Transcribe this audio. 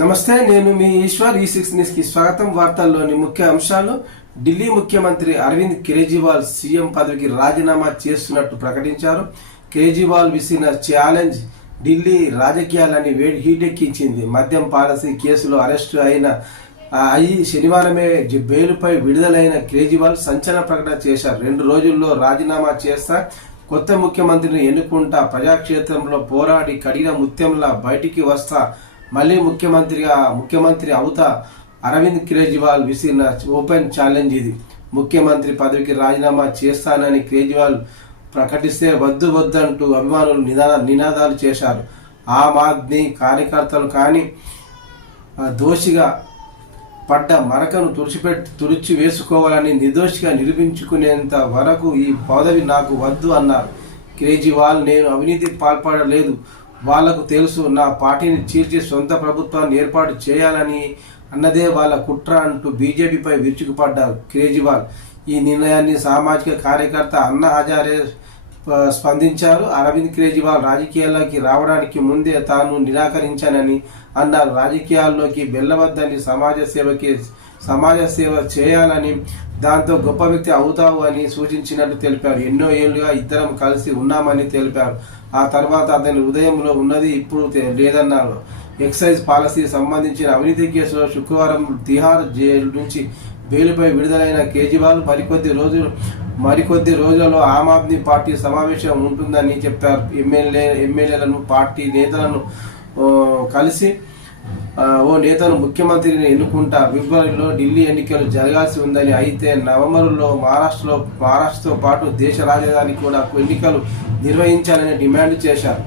నమస్తే, నేను మీ Eshwar. E6 news కి స్వాగతం. వార్తల్లోని ముఖ్య అంశాలు. ఢిల్లీ ముఖ్యమంత్రి అరవింద్ కేజ్రీవాల్ సీఎం పదవికి రాజీనామా చేస్తున్నట్టు ప్రకటించారు. కేజ్రీవాల్ విసిరిన ఛాలెంజ్ ఢిల్లీ రాజకీయాలని హీటెక్కించింది. మద్యం పాలసీ కేసులో అరెస్టు అయి శనివారమే బెయిలుపై విడుదలైన కేజ్రీవాల్ సంచలన ప్రకటన చేశారు. 2 రోజుల్లో రాజీనామా చేస్తా, కొత్త ముఖ్యమంత్రిని ఎన్నుకుంటా, ప్రజాక్షేత్రంలో పోరాడి కడిగిన ముత్యంలా బయటికి వస్తా, మళ్ళీ ముఖ్యమంత్రి అవుతా. అరవింద్ కేజ్రీవాల్ విసిరిన ఓపెన్ ఛాలెంజ్ ఇది. ముఖ్యమంత్రి పదవికి రాజీనామా చేస్తానని కేజ్రీవాల్ ప్రకటిస్తే వద్దు వద్దంటూ అభిమానులు నినాదాలు చేశారు. ఆమ్ ఆద్మీ కార్యకర్తలు కానీ దోషిగా పడ్డ మరకను తుడిచి వేసుకోవాలని నిర్దోషిగా నిరూపించుకునేంత వరకు ఈ పదవి నాకు వద్దు అన్నారు. కేజ్రీవాల్, నేను అవినీతికి పాల్పడలేదు, వాళ్లకు తెలుసు, నా పార్టీని చీల్చి సొంత ప్రభుత్వాన్ని ఏర్పాటు చేయాలని అన్నదే వాళ్ళ కుట్ర అంటూ బీజేపీపై విరుచుకుపడ్డారు కేజ్రీవాల్. ఈ నిర్ణయాన్ని సామాజిక కార్యకర్త అన్నా హజారే స్పందించారు. అరవింద్ కేజ్రీవాల్ రాజకీయాల్లోకి రావడానికి ముందే తాను నిరాకరించానని అన్నారు. రాజకీయాల్లోకి వెళ్ళవద్దని, సమాజ సేవ చేయాలని, దాంతో గొప్ప వ్యక్తి అవుతావు అని సూచించినట్టు తెలిపారు. ఎన్నో ఏళ్లుగా ఇద్దరం కలిసి ఉన్నామని తెలిపారు. ఆ తర్వాత అతని హృదయంలో ఉన్నది ఇప్పుడు లేదన్నారు. ఎక్సైజ్ పాలసీ సంబంధించిన అవినీతి కేసులో శుక్రవారం తిహార్ జైలు నుంచి బెయిలుపై విడుదలైన కేజ్రీవాల్ మరికొద్ది రోజుల్లో ఆమ్ ఆద్మీ పార్టీ సమావేశం ఉంటుందని చెప్పారు. ఎమ్మెల్యేలను, పార్టీ నేతలను కలిసి ఓ నేతను ముఖ్యమంత్రిని ఎన్నుకుంటా. ఫిబ్రవరిలో ఢిల్లీ ఎన్నికలు జరగాల్సి ఉందని, అయితే నవంబర్లో మహారాష్ట్రతో పాటు దేశ రాజధాని కూడా ఎన్నికలు నిర్వహించాలని డిమాండ్ చేశారు.